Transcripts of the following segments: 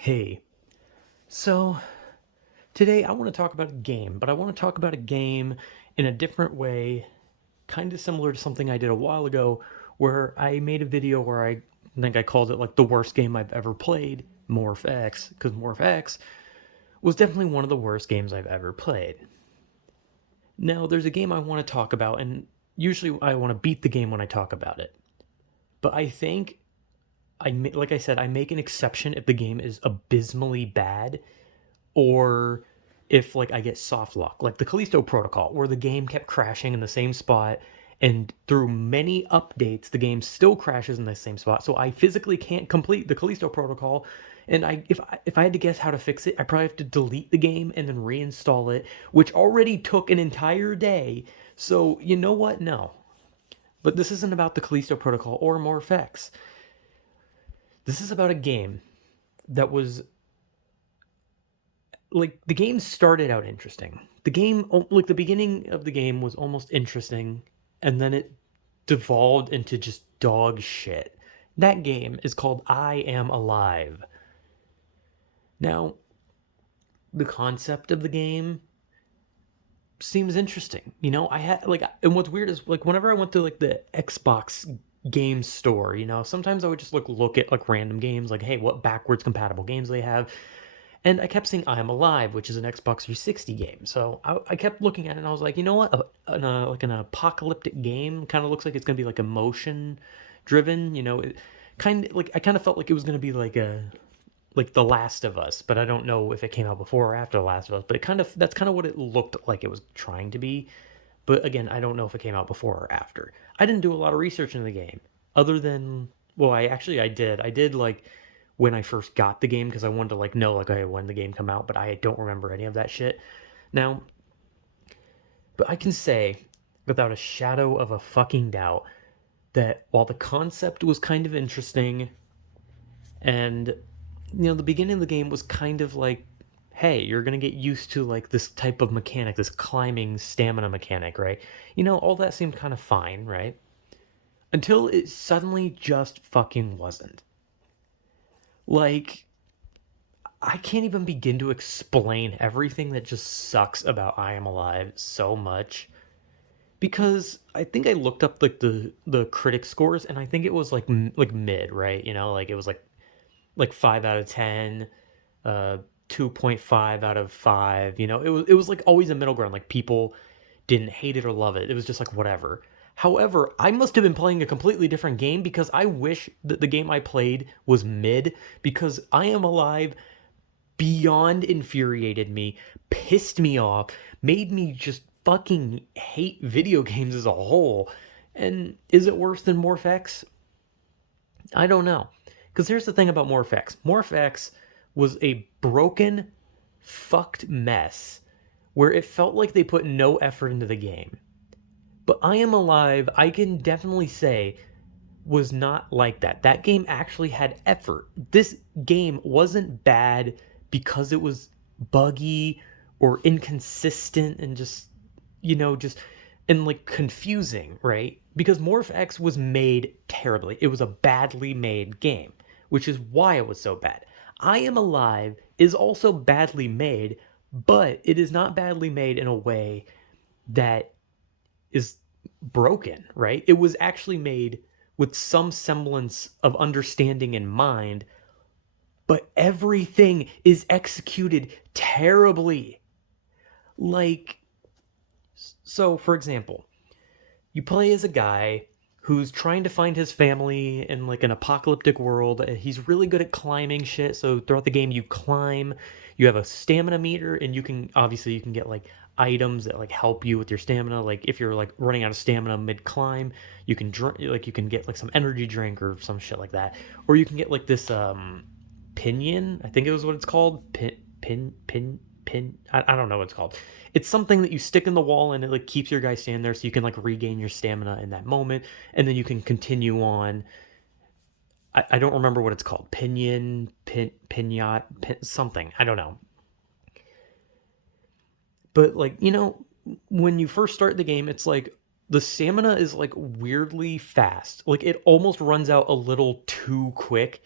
Hey, so today I want to talk about a game, but I want to talk about a game in a different way, kind of similar to something I did a while ago, where I made a video where I think I called it like the worst game I've ever played, Morph X, because Morph X was definitely one of the worst games I've ever played. Now, there's a game I want to talk about, and usually I want to beat the game when I talk about it. But I think like I said, I make an exception if the game is abysmally bad or if like I get soft lock, like the Callisto Protocol, where the game kept crashing in the same spot, and through many updates, the game still crashes in the same spot. So I physically can't complete the Callisto Protocol, and if I had to guess how to fix it, I probably have to delete the game and then reinstall it, which already took an entire day. So you know what? No. But this isn't about the Callisto Protocol or Morphex. This is about a game that was like the game started out interesting. The game, like the beginning of the game, was almost interesting, and then it devolved into just dog shit. That game is called I Am Alive. Now, the concept of the game seems interesting. I had like, and what's weird is like whenever I went to like the Xbox game store, sometimes I would just look at like random games, like, hey, what backwards compatible games they have. And I kept saying I Am Alive, which is an Xbox 360 game. So I kept looking at it and I was like, you know what? Like an apocalyptic game kind of looks like it's going to be like emotion driven. I kind of felt like it was going to be like The Last of Us, but I don't know if it came out before or after The Last of Us. But that's kind of what it looked like it was trying to be. But again, I don't know if it came out before or after. I didn't do a lot of research in the game, other than well, I did. I did like when I first got the game because I wanted to like know like okay when the game come out, but I don't remember any of that shit. Now, but I can say without a shadow of a fucking doubt that while the concept was kind of interesting and the beginning of the game was kind of like hey, you're going to get used to like this type of mechanic, this climbing stamina mechanic, right? All that seemed kind of fine, right? Until it suddenly just fucking wasn't. Like, I can't even begin to explain everything that just sucks about I Am Alive so much because I think I looked up like the critic scores and I think it was like mid, right? Like it was like 5 out of 10, uh 2.5 out of 5. It was like always a middle ground. Like people didn't hate it or love it. It was just like whatever. However, I must have been playing a completely different game because I wish that the game I played was mid because I Am Alive beyond infuriated me, pissed me off, made me just fucking hate video games as a whole. And is it worse than Morphex? I don't know. Because here's the thing about Morphex Morphex was a broken, fucked mess where it felt like they put no effort into the game. But I Am Alive, I can definitely say, was not like that. That game actually had effort. This game wasn't bad because it was buggy or inconsistent and just and like confusing, right? Because Morph X was made terribly. It was a badly made game, which is why it was so bad. I Am Alive is also badly made, but it is not badly made in a way that is broken, right? It was actually made with some semblance of understanding in mind, but everything is executed terribly. Like, so for example, you play as a guy who's trying to find his family in like an apocalyptic world. He's really good at climbing shit. So throughout the game, you climb. You have a stamina meter, and you can get like items that like help you with your stamina. Like if you're like running out of stamina mid climb, you can you can get like some energy drink or some shit like that, or you can get like this pinion. I think it was what it's called. Pin. I don't know what it's called. It's something that you stick in the wall and it like keeps your guy standing there so you can like regain your stamina in that moment and then you can continue on. I don't remember what it's called. Pinat, something. I don't know. But like, when you first start the game, it's like the stamina is like weirdly fast. Like it almost runs out a little too quick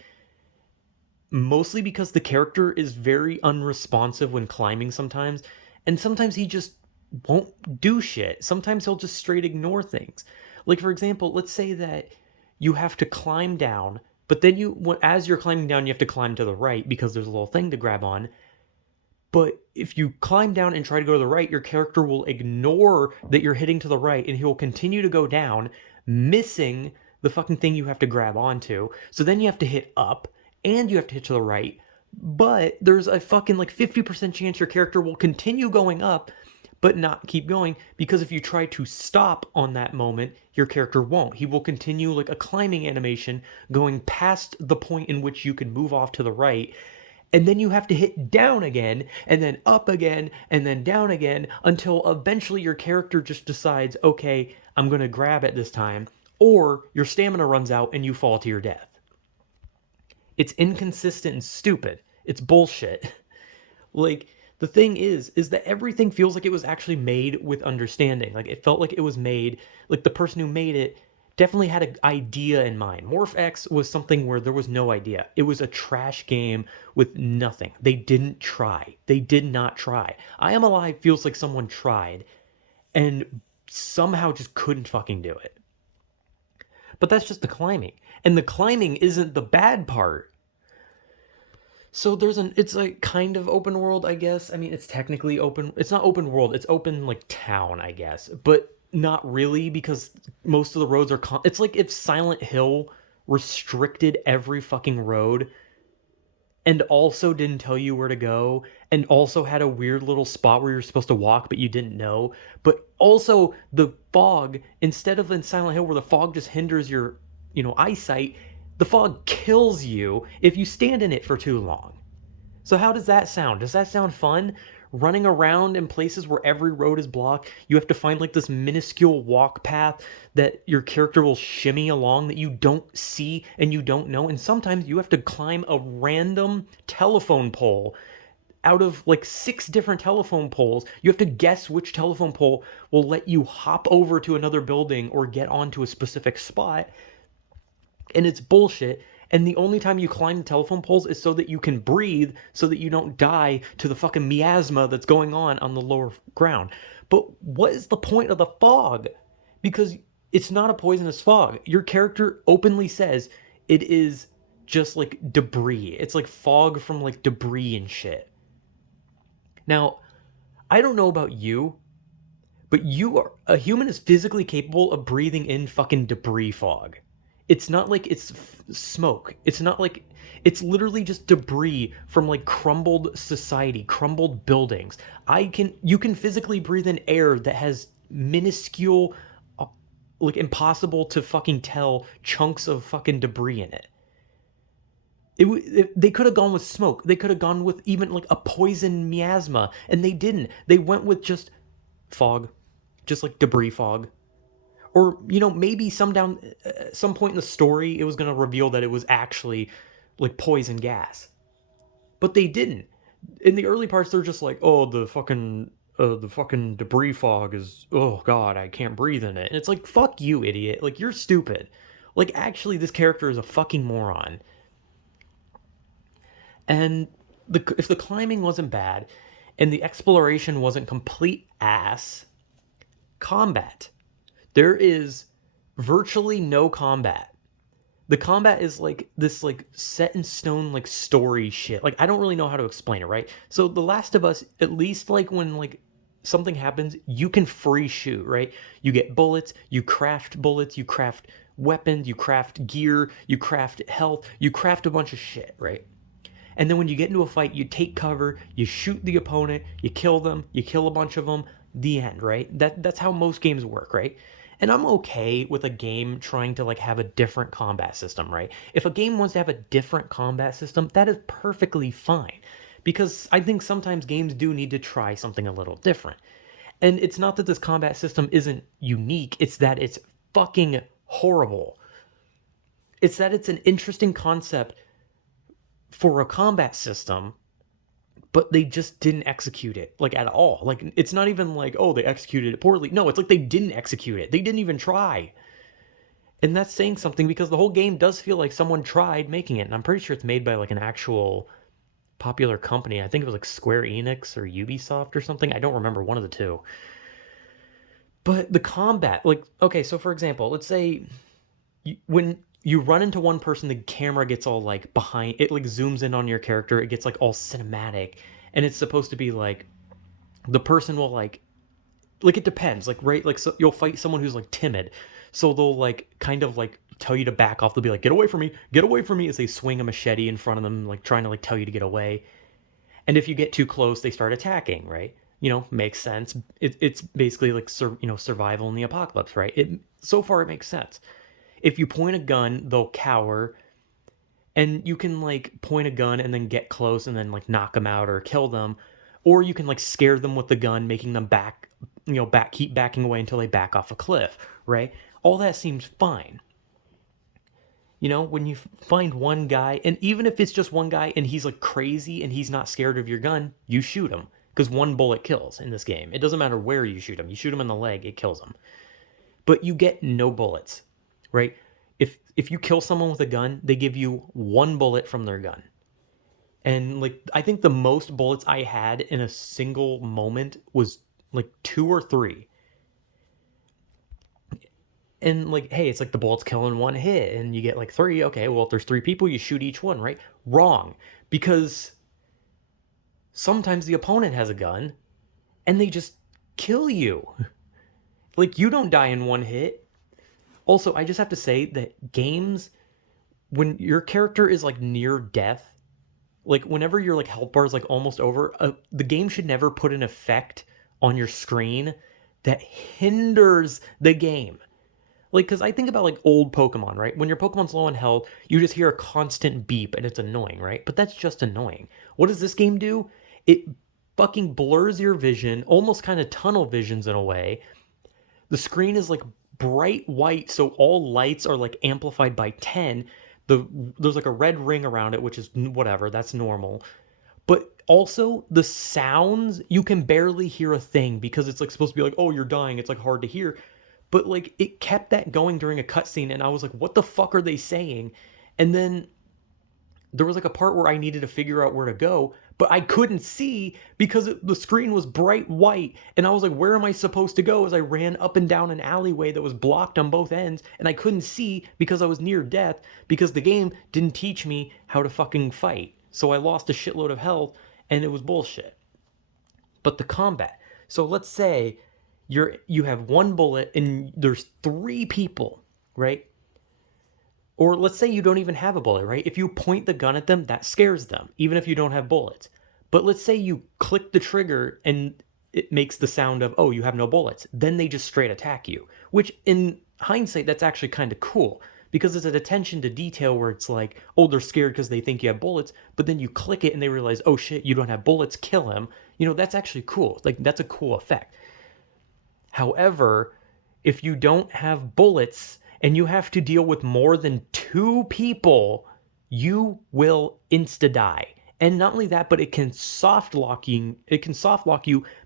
mostly because the character is very unresponsive when climbing sometimes, and sometimes he just won't do shit. Sometimes he'll just straight ignore things. Like for example, let's say that you have to climb down, but then as you're climbing down, you have to climb to the right because there's a little thing to grab on. But if you climb down and try to go to the right, your character will ignore that you're hitting to the right and he will continue to go down, missing the fucking thing you have to grab onto. So then you have to hit up and you have to hit to the right. But there's a fucking like 50% chance your character will continue going up but not keep going, because if you try to stop on that moment, your character won't. He will continue like a climbing animation going past the point in which you can move off to the right, and then you have to hit down again and then up again and then down again until eventually your character just decides, okay, I'm going to grab it this time, or your stamina runs out and you fall to your death. It's inconsistent and stupid. It's bullshit. Like, the thing is that everything feels like it was actually made with understanding. Like, it felt like it was made, like the person who made it definitely had an idea in mind. Morph X was something where there was no idea. It was a trash game with nothing. They didn't try. They did not try. I Am Alive feels like someone tried and somehow just couldn't fucking do it. But that's just the climbing. And the climbing isn't the bad part. So it's like kind of open world, I guess. I mean, it's technically open. It's not open world. It's open like town, I guess. But not really, because most of the roads are it's like if Silent Hill restricted every fucking road and also didn't tell you where to go, and also had a weird little spot where you're supposed to walk but you didn't know. But also the fog, instead of in Silent Hill where the fog just hinders your, eyesight, the fog kills you if you stand in it for too long. So how does that sound? Does that sound fun? Running around in places where every road is blocked, you have to find like this minuscule walk path that your character will shimmy along that you don't see and you don't know. And sometimes you have to climb a random telephone pole out of like 6 different telephone poles. You have to guess which telephone pole will let you hop over to another building or get onto a specific spot. And it's bullshit. And the only time you climb the telephone poles is so that you can breathe, so that you don't die to the fucking miasma that's going on the lower ground. But what is the point of the fog? Because it's not a poisonous fog. Your character openly says it is just like debris. It's like fog from like debris and shit. Now, I don't know about you, but a human is physically capable of breathing in fucking debris fog. It's not like it's smoke. It's not like, it's literally just debris from like crumbled society, crumbled buildings. You can physically breathe in air that has minuscule, like impossible to fucking tell chunks of fucking debris in it. They could have gone with smoke. They could have gone with even like a poison miasma, and they didn't. They went with just fog, just like debris fog. Or maybe some point in the story it was going to reveal that it was actually like poison gas, but they didn't. In the early parts they're just like, oh, the fucking debris fog is, oh god, I can't breathe in it. And it's like, fuck you, idiot. Like, you're stupid. Like, actually this character is a fucking moron. And if the climbing wasn't bad and the exploration wasn't complete ass, combat, there is virtually no combat. The combat is like this like set in stone like story shit. Like, I don't really know how to explain it, right? So The Last of Us, at least like when like something happens, you can free shoot, right? You get bullets, you craft weapons, you craft gear, you craft health, you craft a bunch of shit, right? And then when you get into a fight, you take cover, you shoot the opponent, you kill them, you kill a bunch of them, the end, right? That's how most games work, right? And I'm okay with a game trying to like have a different combat system, right? If a game wants to have a different combat system, that is perfectly fine. Because I think sometimes games do need to try something a little different. And it's not that this combat system isn't unique, it's that it's fucking horrible. It's that it's an interesting concept for a combat system, but they just didn't execute it like at all. Like, it's not even like, oh, they executed it poorly. No, it's like they didn't execute it. They didn't even try. And that's saying something because the whole game does feel like someone tried making it. And I'm pretty sure it's made by like an actual popular company. I think it was like Square Enix or Ubisoft or something. I don't remember, one of the two. But the combat, like, okay, so for example, let's say when you run into one person, the camera gets all like behind it, like zooms in on your character. It gets like all cinematic, and it's supposed to be like the person will like it depends, like, right, like, so you'll fight someone who's like timid, so they'll like kind of like tell you to back off. They'll be like, get away from me, as they swing a machete in front of them, like trying to like tell you to get away. And if you get too close, they start attacking, right? Makes sense. It's basically like survival in the apocalypse, right? It so far it makes sense. If you point a gun, they'll cower, and you can like point a gun and then get close and then like knock them out or kill them, or you can like scare them with the gun, making them keep backing away until they back off a cliff, right? All that seems fine. When you find one guy, and even if it's just one guy and he's like crazy and he's not scared of your gun, you shoot him, because one bullet kills in this game. It doesn't matter where you shoot him. You shoot him in the leg, it kills him. But you get no bullets, right? If you kill someone with a gun, they give you one bullet from their gun. And like, I think the most bullets I had in a single moment was like two or three. And like, hey, it's like the bullets kill in one hit and you get like three. Okay, well, if there's three people, you shoot each one, right? Wrong. Because sometimes the opponent has a gun and they just kill you. Like, you don't die in one hit. Also, I just have to say that games, when your character is like near death, like whenever your like health bar is like almost over, the game should never put an effect on your screen that hinders the game. Like, because I think about like old Pokemon, right? When your Pokemon's low on health, you just hear a constant beep and it's annoying, right? But that's just annoying. What does this game do? It fucking blurs your vision, almost kind of tunnel visions in a way. The screen is like bright white, so all lights are like amplified by 10. There's like a red ring around it, which is whatever, that's normal. But also the sounds, you can barely hear a thing because it's like supposed to be like, oh, you're dying, it's like hard to hear. But like, it kept that going during a cutscene, and I was like, what the fuck are they saying? And then there was like a part where I needed to figure out where to go, but I couldn't see because the screen was bright white. And I was like, where am I supposed to go? As I ran up and down an alleyway that was blocked on both ends, and I couldn't see because I was near death, because the game didn't teach me how to fucking fight. So I lost a shitload of health, and it was bullshit. But the combat. So let's say you have one bullet and there's three people, right? Or let's say you don't even have a bullet, right? If you point the gun at them, that scares them, even if you don't have bullets. But let's say you click the trigger and it makes the sound of, oh, you have no bullets. Then they just straight attack you, which in hindsight, that's actually kind of cool, because it's an attention to detail where it's like, oh, they're scared because they think you have bullets, but then you click it and they realize, oh shit, you don't have bullets, kill him. That's actually cool. Like, that's a cool effect. However, if you don't have bullets and you have to deal with more than two people, you will insta die. And not only that, but it can soft lock you,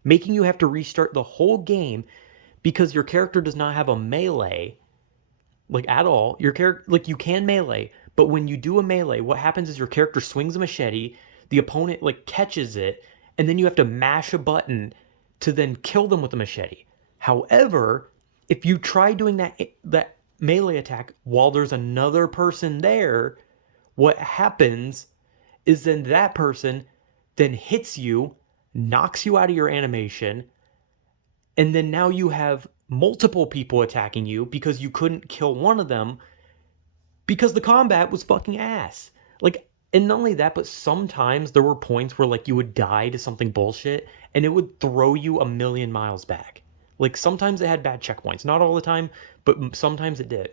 making you have to restart the whole game because your character does not have a melee, like, at all. Your character, like, you can melee, but when you do a melee, what happens is your character swings a machete, the opponent like catches it, and then you have to mash a button to then kill them with the machete. However, if you try doing that melee attack while there's another person there, what happens is then that person then hits you, knocks you out of your animation, and then now you have multiple people attacking you because you couldn't kill one of them because the combat was fucking ass. Like, and not only that, but sometimes there were points where like you would die to something bullshit and it would throw you a million miles back. Like, sometimes it had bad checkpoints, not all the time, but sometimes it did.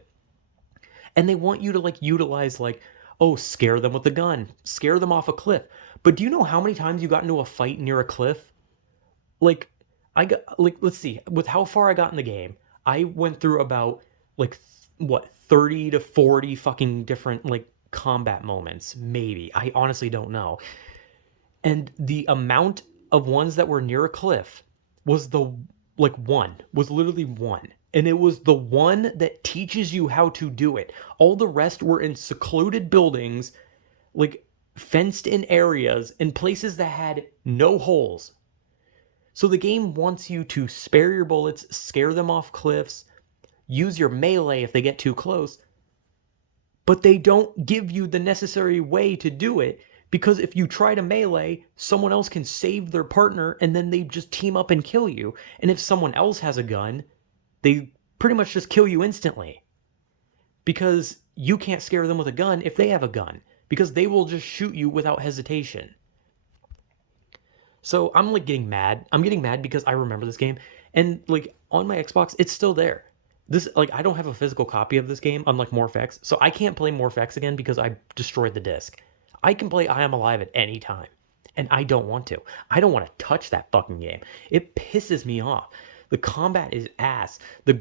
And they want you to like utilize like, oh, scare them with a gun, scare them off a cliff. But do you know how many times you got into a fight near a cliff? Like, I got like, let's see, with how far I got in the game, I went through about like what, 30 to 40 fucking different like combat moments, maybe. I honestly don't know. And the amount of ones that were near a cliff was literally one. And it was the one that teaches you how to do it. All the rest were in secluded buildings, like fenced in areas, in places that had no holes. So the game wants you to spare your bullets, scare them off cliffs, use your melee if they get too close, but they don't give you the necessary way to do it, because if you try to melee, someone else can save their partner and then they just team up and kill you. And if someone else has a gun, they pretty much just kill you instantly, because you can't scare them with a gun if they have a gun, because they will just shoot you without hesitation. So I'm like getting mad. I'm getting mad because I remember this game, and like on my Xbox, it's still there. This, like, I don't have a physical copy of this game, unlike Morphex, so I can't play Morphex again because I destroyed the disc. I can play I Am Alive at any time, and I don't want to. I don't want to touch that fucking game. It pisses me off. The combat is ass. The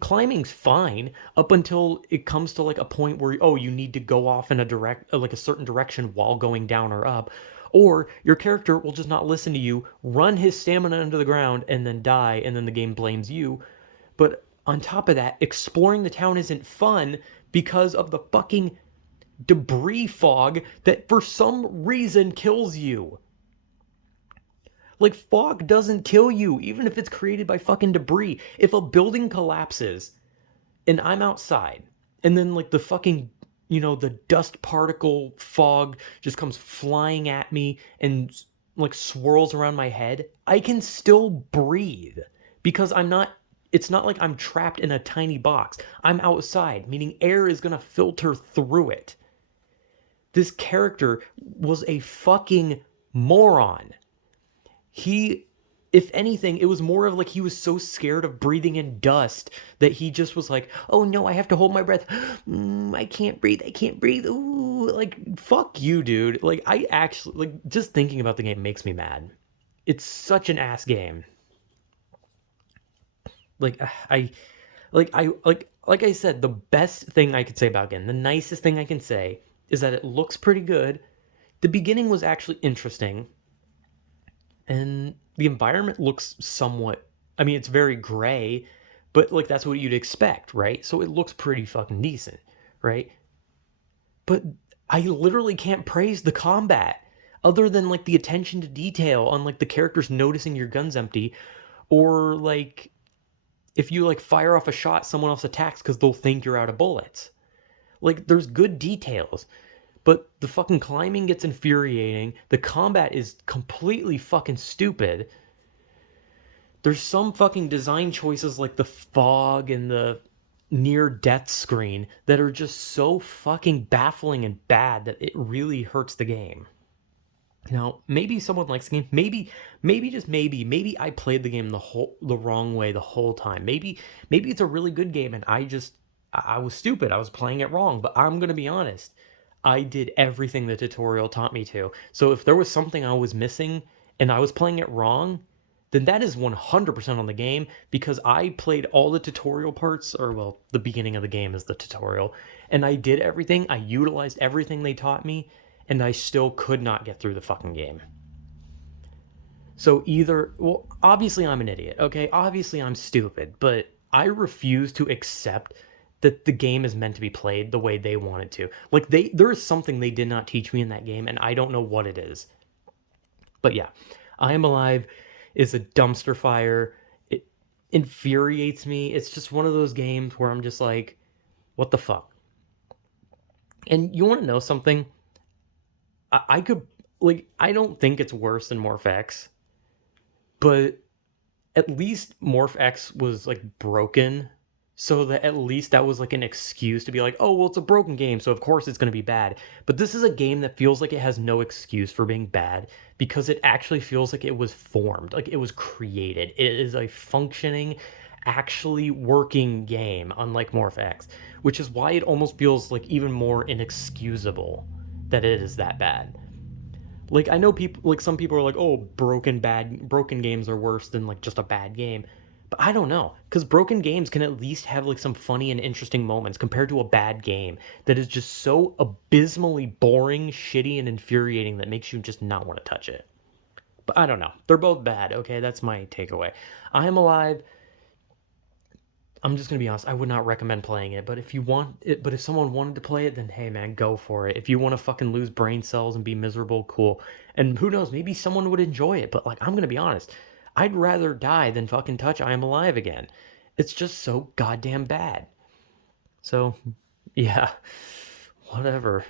climbing's fine up until it comes to like a point where, oh, you need to go off in a direct, like a certain direction while going down or up, or your character will just not listen to you, run his stamina into the ground, and then die, and then the game blames you. But on top of that, exploring the town isn't fun because of the fucking debris fog that for some reason kills you. Like, fog doesn't kill you, even if it's created by fucking debris. If a building collapses and I'm outside, and then like the fucking, the dust particle fog just comes flying at me and like swirls around my head, I can still breathe because it's not like I'm trapped in a tiny box. I'm outside, meaning air is gonna filter through it. This character was a fucking moron. He, if anything, it was more of like he was so scared of breathing in dust that he just was like, oh no, I have to hold my breath. I can't breathe. I can't breathe. Ooh, like, fuck you, dude. Like, I actually, like, just thinking about the game makes me mad. It's such an ass game. Like, like I said, the best thing I could say about it, the nicest thing I can say, is that it looks pretty good. The beginning was actually interesting, and the environment looks somewhat, I mean, it's very gray, but like that's what you'd expect, right? So it looks pretty fucking decent, right? But I literally can't praise the combat other than like the attention to detail on like the characters noticing your gun's empty, or like if you like fire off a shot, someone else attacks because they'll think you're out of bullets. Like, there's good details, but the fucking climbing gets infuriating. The combat is completely fucking stupid. There's some fucking design choices like the fog and the near death screen that are just so fucking baffling and bad that it really hurts the game. Now, maybe someone likes the game. Maybe I played the game the wrong way the whole time. Maybe it's a really good game and I was stupid. I was playing it wrong. But I'm gonna be honest. I did everything the tutorial taught me to. So if there was something I was missing and I was playing it wrong, then that is 100% on the game, because I played all the tutorial parts, or well, the beginning of the game is the tutorial, and I did everything. I utilized everything they taught me, and I still could not get through the fucking game. So either, well, obviously I'm an idiot, okay? Obviously I'm stupid, but I refuse to accept that the game is meant to be played the way they want it to. Like, there is something they did not teach me in that game, and I don't know what it is. But yeah, I Am Alive is a dumpster fire. It infuriates me. It's just one of those games where I'm just like, what the fuck? And you want to know something? I could, like, I don't think it's worse than Morph-X, but at least Morph-X was like broken, so that at least that was like an excuse to be like, oh, well, it's a broken game, so of course it's going to be bad. But this is a game that feels like it has no excuse for being bad, because it actually feels like it was formed, like it was created. It is a functioning, actually working game, unlike Morph-X, which is why it almost feels like even more inexcusable that it is that bad. Like, I know people, like, some people are like, oh, broken games are worse than like just a bad game. But I don't know, because broken games can at least have like some funny and interesting moments compared to a bad game that is just so abysmally boring, shitty, and infuriating that makes you just not want to touch it. But I don't know. They're both bad, okay? That's my takeaway. I Am Alive, I'm just gonna be honest. I would not recommend playing it. But if you want it, but if someone wanted to play it, then hey man, go for it. If you want to fucking lose brain cells and be miserable, cool. And who knows, maybe someone would enjoy it. But like, I'm gonna be honest. I'd rather die than fucking touch I Am Alive again. It's just so goddamn bad. So, yeah, whatever.